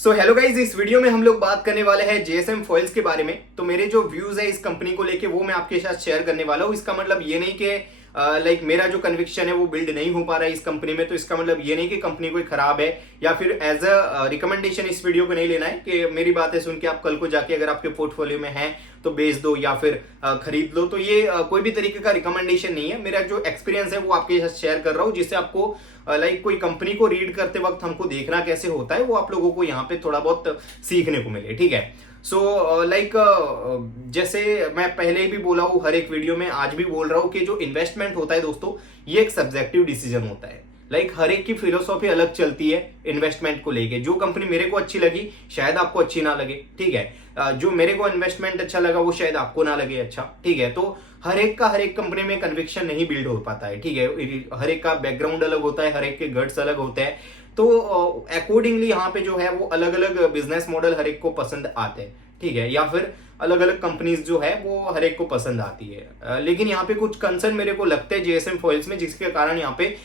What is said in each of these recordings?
So hello guys, इस video में हम लोग बात करने वाले हैं जेएसएम फॉइल्स के बारे में। तो मेरे जो व्यूज है इस कंपनी को लेके वो मैं आपके साथ शेयर करने वाला हूँ। इसका मतलब ये नहीं कि मेरा जो कन्विक्शन है वो बिल्ड नहीं हो पा रहा है इस कंपनी में। तो इसका मतलब ये नहीं कि कंपनी कोई खराब है या फिर एज अ रिकमेंडेशन इस वीडियो को नहीं लेना है कि मेरी बातें सुन के आप कल को जाके अगर आपके पोर्टफोलियो में है तो बेच दो या फिर खरीद लो। तो ये कोई भी तरीके का रिकमेंडेशन नहीं है। मेरा जो एक्सपीरियंस है वो आपके साथ शेयर कर रहा हूँ, जिससे आपको कोई कंपनी को रीड करते वक्त हमको देखना कैसे होता है वो आप लोगों को यहाँ पे थोड़ा बहुत सीखने को मिले। ठीक है। सो जैसे मैं पहले भी बोला हूँ हर एक वीडियो में, आज भी बोल रहा हूँ कि जो इन्वेस्टमेंट होता है दोस्तों, ये एक सब्जेक्टिव डिसीजन होता है। हर एक की फिलोसॉफी अलग चलती है इन्वेस्टमेंट को लेके। जो कंपनी मेरे को अच्छी लगी शायद आपको अच्छी ना लगे। ठीक है। जो मेरे को इन्वेस्टमेंट अच्छा लगा वो शायद आपको ना लगे अच्छा। ठीक है। तो हर एक कंपनी में कन्विक्शन नहीं बिल्ड हो पाता है। ठीक है। हर एक का बैकग्राउंड अलग होता है, हर एक के गट्स अलग होते हैं। तो अकॉर्डिंगली यहाँ पे जो है वो अलग अलग बिजनेस मॉडल हर एक को पसंद आते हैं। ठीक है। या फिर अलग अलग कंपनीज जो है वो हर एक को पसंद आती है। लेकिन यहाँ पे कुछ कंसर्न मेरे को लगते हैं जेएसएम फॉइल्स में, जिसके कारण यहाँ पे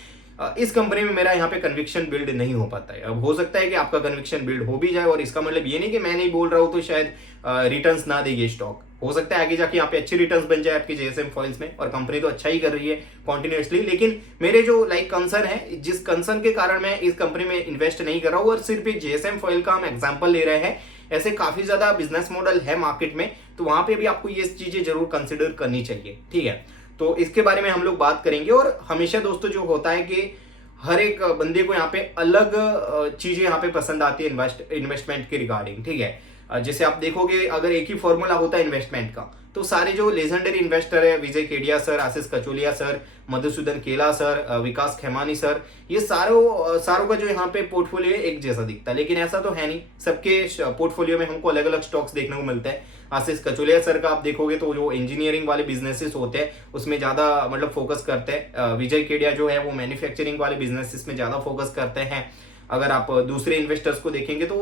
इस कंपनी में मेरा यहाँ पे कन्विक्शन बिल्ड नहीं हो पाता है। अब हो सकता है कि आपका कन्विक्शन बिल्ड हो भी जाए, और इसका मतलब ये नहीं कि मैं नहीं बोल रहा हूँ तो शायद रिटर्न्स ना देगी स्टॉक। हो सकता है आगे जाके यहाँ पे अच्छी रिटर्न्स बन जाए आपकी जेएसएम फॉइल्स में, और कंपनी तो अच्छा ही कर रही है कॉन्टिन्यूसली। लेकिन मेरे जो कंसर्न है, जिस कंसर्न के कारण मैं इस कंपनी में इन्वेस्ट नहीं कर रहा हूँ, और सिर्फ जेएसएम फॉइल का हम एग्जाम्पल ले रहे हैं, ऐसे काफी ज्यादा बिजनेस मॉडल है मार्केट में। तो वहां पे भी आपको ये चीजें जरूर कंसिडर करनी चाहिए। ठीक है। तो इसके बारे में हम लोग बात करेंगे। और हमेशा दोस्तों जो होता है कि हर एक बंदे को यहाँ पे अलग चीजें यहाँ पे पसंद आती है इन्वेस्टमेंट के रिगार्डिंग। ठीक है। जैसे आप देखोगे अगर एक ही फॉर्मूला होता है इन्वेस्टमेंट का, तो सारे जो लेजेंडरी इन्वेस्टर है, विजय केडिया सर, आशीष कचोलिया सर, मधुसूदन केला सर, विकास खेमानी सर, ये सारों का जो यहाँ पे पोर्टफोलियो एक जैसा दिखता है। लेकिन ऐसा तो है नहीं, सबके पोर्टफोलियो में हमको अलग अलग स्टॉक्स देखने को मिलते हैं। आशीष कचोलिया सर का आप देखोगे तो जो इंजीनियरिंग वाले बिजनेसेस होते हैं उसमें ज्यादा फोकस करते हैं। विजय केडिया जो है वो मैन्युफैक्चरिंग वाले बिजनेसेस में ज्यादा फोकस करते हैं। अगर आप दूसरे इन्वेस्टर्स को देखेंगे तो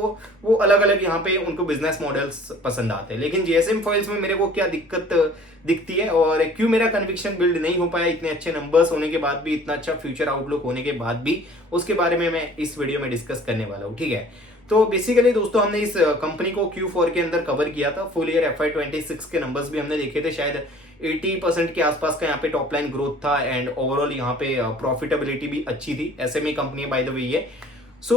वो अलग अलग यहाँ पे उनको बिजनेस मॉडल्स पसंद आते हैं। लेकिन जेएसएम फॉइल्स में मेरे को क्या दिक्कत दिखती है और क्यों मेरा कन्विक्शन बिल्ड नहीं हो पाया इतने अच्छे नंबर्स होने के बाद भी, इतना अच्छा फ्यूचर आउटलुक होने के बाद भी, उसके बारे में मैं इस वीडियो में डिस्कस करने वाला हूँ। ठीक है। तो बेसिकली दोस्तों हमने इस कंपनी को Q4 के अंदर कवर किया था। फुल ईयर FY26 के नंबर्स भी हमने देखे थे। शायद 80% के आसपास का यहाँ पे टॉप लाइन ग्रोथ था, एंड ओवरऑल यहाँ पे प्रॉफिटेबिलिटी भी अच्छी थी। SME company by the way ये। सो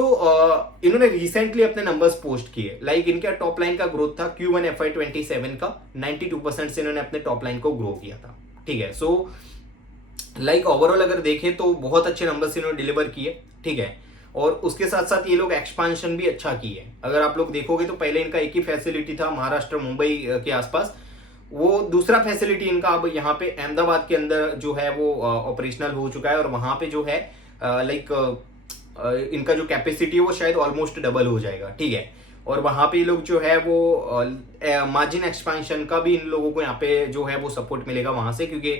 इन्होंने रिसेंटली अपने नंबर्स पोस्ट किए। इनका टॉप लाइन का ग्रोथ था Q1 FY27 का 92% से इन्होंने अपने टॉप लाइन को ग्रो किया था। ठीक है। सो ओवरऑल अगर देखें तो बहुत अच्छे नंबर्स इन्होंने डिलीवर किए। ठीक है। और उसके साथ साथ ये लोग एक्सपांशन भी अच्छा किए। अगर आप लोग देखोगे तो पहले इनका एक ही फैसिलिटी था महाराष्ट्र मुंबई के आसपास, वो दूसरा फैसिलिटी इनका अब यहाँ पे अहमदाबाद के अंदर जो है वो ऑपरेशनल हो चुका है। और वहां पे जो है इनका जो कैपेसिटी है वो शायद ऑलमोस्ट डबल हो जाएगा। ठीक है। और वहां पे लोग जो है वो मार्जिन एक्सपेंशन का भी इन लोगों को यहाँ पे जो है वो सपोर्ट मिलेगा वहां से, क्योंकि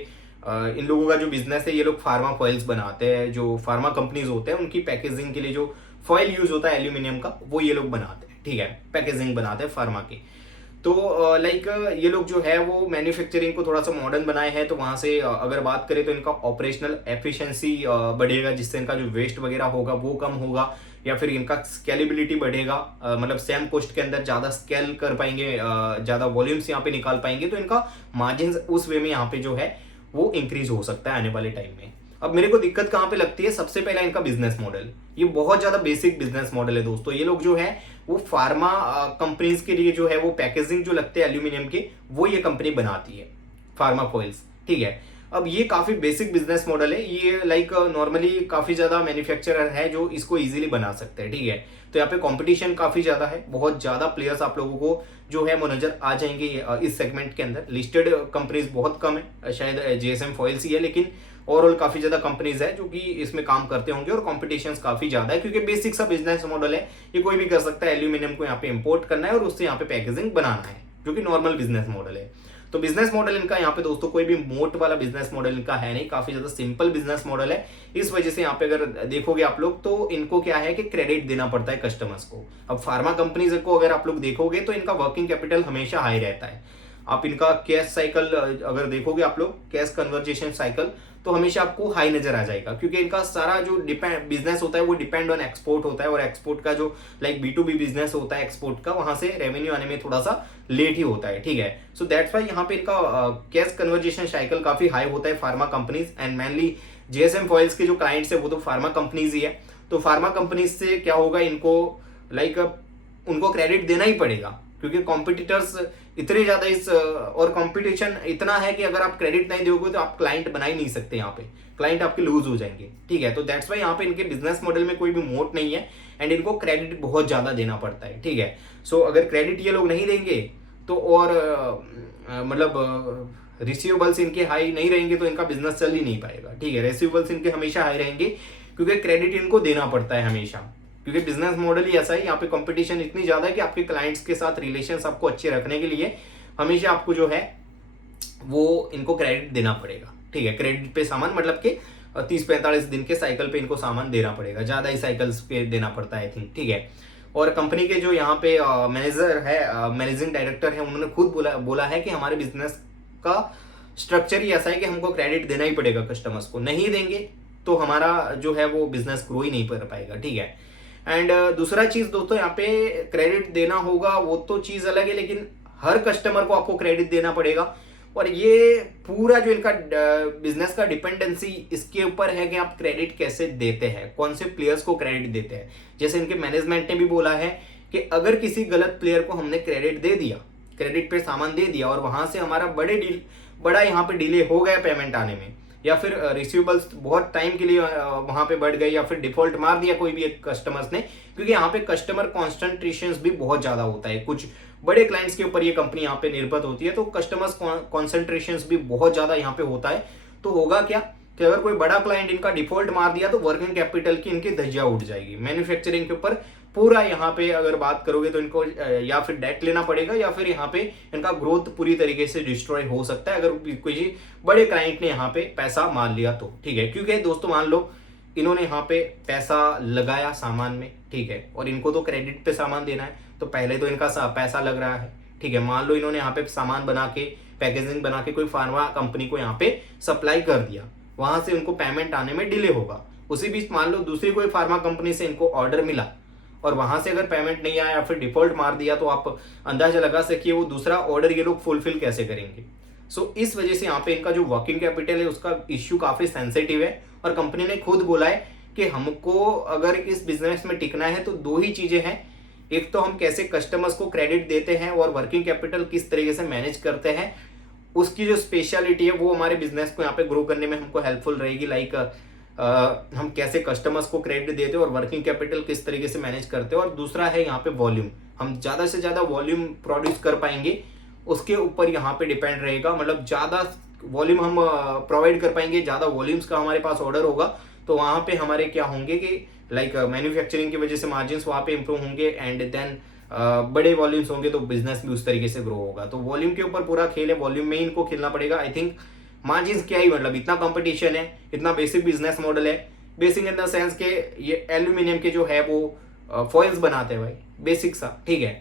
इन लोगों का जो बिजनेस है, ये लोग फार्मा फॉइल्स बनाते हैं। जो फार्मा कंपनीज होते हैं उनकी पैकेजिंग के लिए जो फॉइल यूज होता है एल्यूमिनियम का, वो ये लोग बनाते हैं। ठीक है। पैकेजिंग बनाते हैं फार्मा की। तो ये लोग जो है वो मैन्युफैक्चरिंग को थोड़ा सा मॉडर्न बनाए हैं। तो वहां से अगर बात करें तो इनका ऑपरेशनल एफिशिएंसी बढ़ेगा, जिससे इनका जो वेस्ट वगैरह होगा वो कम होगा, या फिर इनका स्केलेबिलिटी बढ़ेगा। सेम कॉस्ट के अंदर ज्यादा स्केल कर पाएंगे, ज्यादा वॉल्यूम्स यहाँ पे निकाल पाएंगे, तो इनका मार्जिन उस वे में यहाँ पे जो है वो इंक्रीज हो सकता है आने वाले टाइम में। अब मेरे को दिक्कत कहां पे लगती है, सबसे पहला इनका बिजनेस मॉडल। ये बहुत ज्यादा बेसिक बिजनेस मॉडल है दोस्तों। ये लोग जो है वो फार्मा कंपनीज के लिए जो है वो पैकेजिंग जो लगते हैं एल्यूमिनियम के, वो ये कंपनी बनाती है, फार्मा फॉइल्स। ठीक है। अब ये काफी बेसिक बिजनेस मॉडल है। ये नॉर्मली काफी ज्यादा मैन्युफैक्चरर है जो इसको इजीली बना सकते हैं। ठीक है। तो यहाँ पे कंपटीशन काफी ज्यादा है, बहुत ज्यादा प्लेयर्स आप लोगों को जो है वो नजर आ जाएंगे इस सेगमेंट के अंदर। लिस्टेड कंपनीज बहुत कम है, शायद जेएसएम फॉइल्स ही है, लेकिन ओवरऑल काफी ज्यादा कंपनीज है जो कि इसमें काम करते होंगे, और कंपटीशन काफी ज्यादा है, क्योंकि बेसिक सा बिजनेस मॉडल है। ये कोई भी कर सकता है, एल्यूमिनियम को यहाँ पे इंपोर्ट करना है और उससे यहाँ पे पैकेजिंग बनाना है, जो कि नॉर्मल बिजनेस मॉडल है। तो बिजनेस मॉडल इनका यहाँ पे दोस्तों कोई भी मोट वाला बिजनेस मॉडल इनका है नहीं, काफी ज्यादा सिंपल बिजनेस मॉडल है। इस वजह से यहाँ पे अगर देखोगे आप लोग तो इनको क्या है कि क्रेडिट देना पड़ता है कस्टमर्स को। अब फार्मा कंपनीज को अगर आप लोग देखोगे तो इनका वर्किंग कैपिटल हमेशा हाई रहता है। आप इनका कैश साइकिल अगर देखोगे आप लोग, कैश कन्वर्जेशन साइकिल, तो हमेशा आपको हाई नजर आ जाएगा, क्योंकि इनका सारा जो बिजनेस होता है वो डिपेंड ऑन एक्सपोर्ट होता है, और एक्सपोर्ट का जो लाइक B2B बिजनेस होता है एक्सपोर्ट का, वहां से रेवेन्यू आने में थोड़ा सा लेट ही होता है, ठीक है। सो दैट्स वाई यहाँ पे इनका कैश कन्वर्जेशन साइकिल काफी हाई होता है pharma companies, and mainly JSM foils के जो क्लाइंट्स है वो तो फार्मा कंपनीज ही है। तो फार्मा कंपनीज से क्या होगा, इनको लाइक उनको क्रेडिट देना ही पड़ेगा, क्योंकि कॉम्पिटिटर्स इतने ज्यादा इस और कंपटीशन इतना है कि अगर आप क्रेडिट नहीं दोगे तो आप क्लाइंट बना ही नहीं सकते, यहाँ पे क्लाइंट आपके लूज हो जाएंगे, ठीक है। तो दैट्स वाई यहाँ पे इनके बिजनेस मॉडल में कोई भी मोट नहीं है, एंड इनको क्रेडिट बहुत ज्यादा देना पड़ता है, ठीक है। सो अगर क्रेडिट ये लोग नहीं देंगे तो और मतलब रिसीवेबल्स इनके हाई नहीं रहेंगे तो इनका बिजनेस चल ही नहीं पाएगा, ठीक है। रिसीवेबल्स इनके हमेशा हाई रहेंगे, क्योंकि क्रेडिट इनको देना पड़ता है हमेशा, क्योंकि बिजनेस मॉडल ही ऐसा है, यहाँ पे कंपटीशन इतनी ज्यादा है कि आपके क्लाइंट्स के साथ रिलेशंस आपको अच्छे रखने के लिए हमेशा आपको जो है वो इनको क्रेडिट देना पड़ेगा, ठीक है। क्रेडिट पे सामान मतलब कि 30-45 दिन के साइकिल पे इनको सामान देना पड़ेगा, ज्यादा ही साइकिल्स पे देना पड़ता है आई थिंक, ठीक है। और कंपनी के जो यहाँ पे मैनेजर है, मैनेजिंग डायरेक्टर है, उन्होंने खुद बोला है कि हमारे बिजनेस का स्ट्रक्चर ही ऐसा है कि हमको क्रेडिट देना ही पड़ेगा कस्टमर्स को, नहीं देंगे तो हमारा जो है वो बिजनेस ग्रो ही नहीं कर पाएगा, ठीक है। एंड दूसरा चीज दोस्तों, यहाँ पे क्रेडिट देना होगा वो तो चीज अलग है, लेकिन हर कस्टमर को आपको क्रेडिट देना पड़ेगा, और ये पूरा जो इनका बिजनेस का डिपेंडेंसी इसके ऊपर है कि आप क्रेडिट कैसे देते हैं, कौन से प्लेयर्स को क्रेडिट देते हैं। जैसे इनके मैनेजमेंट ने भी बोला है कि अगर किसी गलत प्लेयर को हमने क्रेडिट दे दिया, क्रेडिट पे सामान दे दिया, और वहां से हमारा बड़ा यहाँ पे डिले हो गया पेमेंट आने में, या फिर रिसीवेबल्स बहुत टाइम के लिए वहां पे बढ़ गए, या फिर डिफॉल्ट मार दिया कोई भी एक कस्टमर्स ने, क्योंकि यहाँ पे कस्टमर कॉन्सेंट्रेशन भी बहुत ज्यादा होता है, कुछ बड़े क्लाइंट्स के ऊपर ये कंपनी यहाँ पे निर्भर होती है, तो कस्टमर्स कॉन्सेंट्रेशन भी बहुत ज्यादा यहाँ पे होता है। तो होगा क्या कि अगर कोई बड़ा क्लाइंट इनका डिफॉल्ट मार दिया तो वर्किंग कैपिटल की इनकी धज्जियां उड़ जाएगी, मैन्युफैक्चरिंग के ऊपर पूरा यहाँ पे अगर बात करोगे तो इनको या फिर डेट लेना पड़ेगा, या फिर यहाँ पे इनका ग्रोथ पूरी तरीके से डिस्ट्रॉय हो सकता है अगर कोई बड़े क्लाइंट ने यहाँ पे पैसा मान लिया तो, ठीक है। क्योंकि दोस्तों मान लो इन्होंने यहाँ पे पैसा लगाया सामान में, ठीक है, और इनको तो क्रेडिट पे सामान देना है, तो पहले तो इनका पैसा लग रहा है, ठीक है। मान लो इन्होंने यहाँ पे सामान बना के पैकेजिंग बना के कोई फार्मा कंपनी को यहाँ पे सप्लाई कर दिया, वहां से उनको पेमेंट आने में डिले होगा। उसी बीच मान लो दूसरी कोई फार्मा कंपनी से इनको ऑर्डर मिला और वहां से अगर पेमेंट नहीं आया या फिर डिफॉल्ट मार दिया, तो आप अंदाजा लगा सकिए वो दूसरा ऑर्डर ये लोग फुलफिल कैसे करेंगे। सो इस वजह से यहाँ पे इनका जो वर्किंग कैपिटल है उसका इश्यू काफी सेंसिटिव है, और कंपनी ने खुद बोला है कि हमको अगर इस बिजनेस में टिकना है तो दो ही चीजें हैं, एक तो हम कैसे कस्टमर्स को क्रेडिट देते हैं और वर्किंग कैपिटल किस तरीके से मैनेज करते हैं, उसकी जो स्पेशलिटी है वो हमारे बिजनेस को यहाँ पे ग्रो करने में हमको हेल्पफुल रहेगी। लाइक हम कैसे कस्टमर्स को क्रेडिट देते हैं और वर्किंग कैपिटल किस तरीके से मैनेज करते हैं, और दूसरा है यहाँ पे वॉल्यूम, हम ज्यादा से ज्यादा वॉल्यूम प्रोड्यूस कर पाएंगे उसके ऊपर यहाँ पे डिपेंड रहेगा। मतलब ज्यादा वॉल्यूम हम प्रोवाइड कर पाएंगे, ज्यादा वॉल्यूम्स का हमारे पास ऑर्डर होगा, तो वहां पे हमारे क्या होंगे कि लाइक मैन्युफैक्चरिंग की वजह से मार्जिन वहां पे इंप्रूव होंगे, एंड देन बड़े वॉल्यूम्स होंगे तो बिजनेस भी उस तरीके से ग्रो होगा। तो वॉल्यूम के ऊपर पूरा खेल है, वॉल्यूम में ही इनको खेलना पड़ेगा। आई थिंक मार्जिन क्या ही मतलब, इतना कंपटीशन है, इतना बेसिक बिजनेस मॉडल है, बेसिक इन द सेंस के ये एल्यूमिनियम के जो है वो फॉइल्स बनाते हैं भाई, बेसिक सा, ठीक है।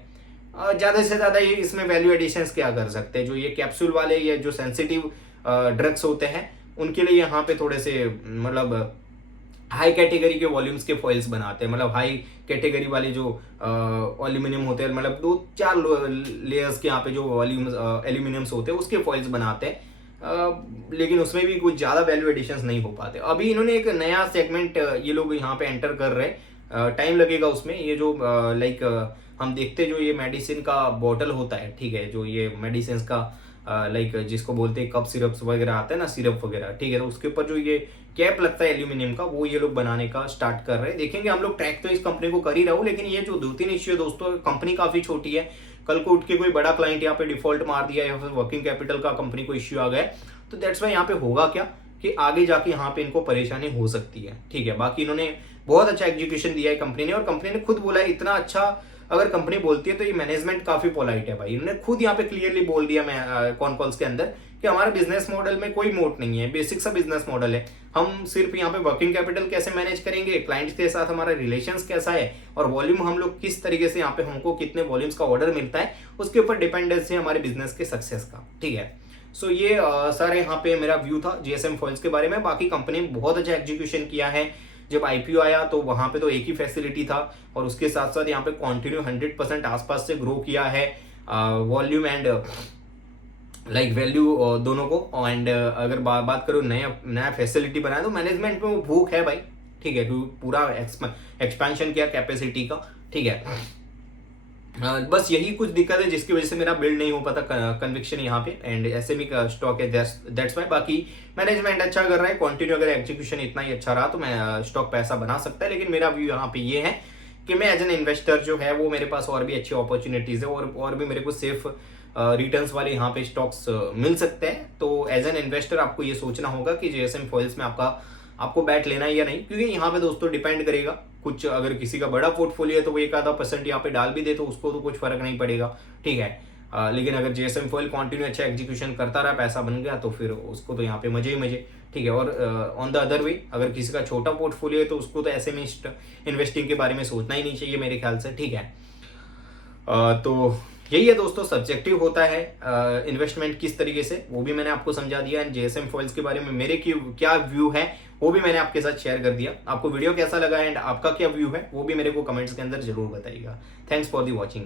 ज्यादा से ज्यादा ये इसमें वैल्यू एडिशंस क्या कर सकते हैं, जो ये कैप्सूल वाले ये जो सेंसिटिव ड्रग्स होते हैं उनके लिए यहाँ पे थोड़े से मतलब हाई कैटेगरी के वॉल्यूम्स के फॉइल्स बनाते हैं, मतलब हाई कैटेगरी वाले जो एल्यूमिनियम होते हैं, मतलब 2-4 लेयर्स के यहाँ पे जो वॉल्यूम्स एल्यूमिनियम्स होते हैं उसके फॉइल्स बनाते हैं, लेकिन उसमें भी कुछ ज्यादा वैल्यू एडिशंस नहीं हो पाते। अभी इन्होंने एक नया सेगमेंट ये लोग यहाँ पे एंटर कर रहे हैं, टाइम लगेगा उसमें। ये जो लाइक हम देखते जो ये मेडिसिन का बॉटल होता है, ठीक है, जो ये मेडिसिन का लाइक जिसको बोलते हैं कप सिरप्स वगैरह आता है ना, सिरप वगैरह, ठीक है, तो उसके ऊपर जो ये कैप लगता है एल्यूमिनियम का, वो ये लोग बनाने का स्टार्ट कर रहे हैं। देखेंगे हम लोग, ट्रैक तो इस कंपनी को कर ही रहा हूँ, लेकिन ये जो 2-3 इश्यू है दोस्तों, कंपनी काफी छोटी है, कल को उठ के कोई बड़ा क्लाइंट यहाँ पे डिफॉल्ट मार दिया या फिर वर्किंग कैपिटल का कंपनी को इश्यू आ गया, तो दैट्स वाई यहाँ पे होगा क्या कि आगे जाके यहाँ पे इनको परेशानी हो सकती है, ठीक है। बाकी इन्होंने बहुत अच्छा एग्जीक्यूशन दिया है कंपनी ने, और कंपनी ने खुद बोला है इतना अच्छा अगर कंपनी बोलती है तो ये मैनेजमेंट काफी पोलाइट है भाई। इन्होंने खुद यहाँ पे क्लियरली बोल दिया मैं कॉन कॉल्स के अंदर कि कि हमारे बिजनेस मॉडल में कोई मोट नहीं है, बेसिक सा बिजनेस मॉडल है। हम सिर्फ यहाँ पे वर्किंग कैपिटल कैसे मैनेज करेंगे, क्लाइंट्स के साथ हमारा रिलेशंस कैसा है और वॉल्यूम हम लोग किस तरीके से यहाँ पे हमको कितने वॉल्यूम्स का ऑर्डर मिलता है, उसके ऊपर डिपेंडेंस है हमारे बिजनेस के सक्सेस का। ठीक है, सो ये सारे यहाँ पे मेरा व्यू था जीएसएम फॉइल्स के बारे में। बाकी कंपनी ने बहुत अच्छा एग्जीक्यूशन किया है। जब आईपीओ आया तो वहां पे तो एक ही फैसिलिटी था और उसके साथ साथ यहाँ पे कंटिन्यू 100% आसपास से ग्रो किया है वॉल्यूम एंड लाइक वैल्यू दोनों को। एंड अगर बात करो नया फैसिलिटी बनाया तो मैनेजमेंट में वो भूख है भाई। ठीक है, क्योंकि पूरा एक्सपेंशन किया कैपेसिटी का। ठीक है, बस यही कुछ दिक्कत है जिसकी वजह से मेरा बिल्ड नहीं हो पाता कन्विक्शन यहाँ पे। एंड एसएमई का स्टॉक है, दैट्स वाई। बाकी मैनेजमेंट अच्छा कर रहा है, कंटिन्यू अगर एग्जीक्यूशन इतना ही अच्छा रहा तो मैं स्टॉक पैसा बना सकता है। लेकिन मेरा व्यू यहाँ पे ये है कि मैं एज एन इन्वेस्टर जो है वो मेरे पास और भी अच्छी अपॉर्चुनिटीज है और भी मेरे को सेफ रिटर्न्स वाले यहाँ पे स्टॉक्स मिल सकते हैं। तो एज एन इन्वेस्टर आपको ये सोचना होगा कि जेएसएम फॉइल्स में आपको बैट लेना है या नहीं, क्योंकि यहाँ पे दोस्तों डिपेंड करेगा। कुछ अगर किसी का बड़ा पोर्टफोलियो है तो वो 1-आधा% यहाँ पे डाल भी दे तो उसको तो कुछ फर्क नहीं पड़ेगा। ठीक है, लेकिन अगर जेएसएम फॉइल कंटिन्यू अच्छा एग्जीक्यूशन करता रहा, पैसा बन गया, तो फिर उसको तो यहाँ पे मजे ही मजे। ठीक है, और ऑन द अदर वे अगर किसी का छोटा पोर्टफोलियो है तो उसको तो ऐसे में इन्वेस्टिंग के बारे में सोचना ही नहीं चाहिए मेरे ख्याल से। ठीक है, तो यही है दोस्तों, सब्जेक्टिव होता है इन्वेस्टमेंट किस तरीके से, वो भी मैंने आपको समझा दिया। एंड जेएसएम फॉइल्स के बारे में मेरे क्या व्यू है वो भी मैंने आपके साथ शेयर कर दिया। आपको वीडियो कैसा लगा एंड आपका क्या व्यू है वो भी मेरे को कमेंट्स के अंदर जरूर बताइएगा। Thanks for the watching.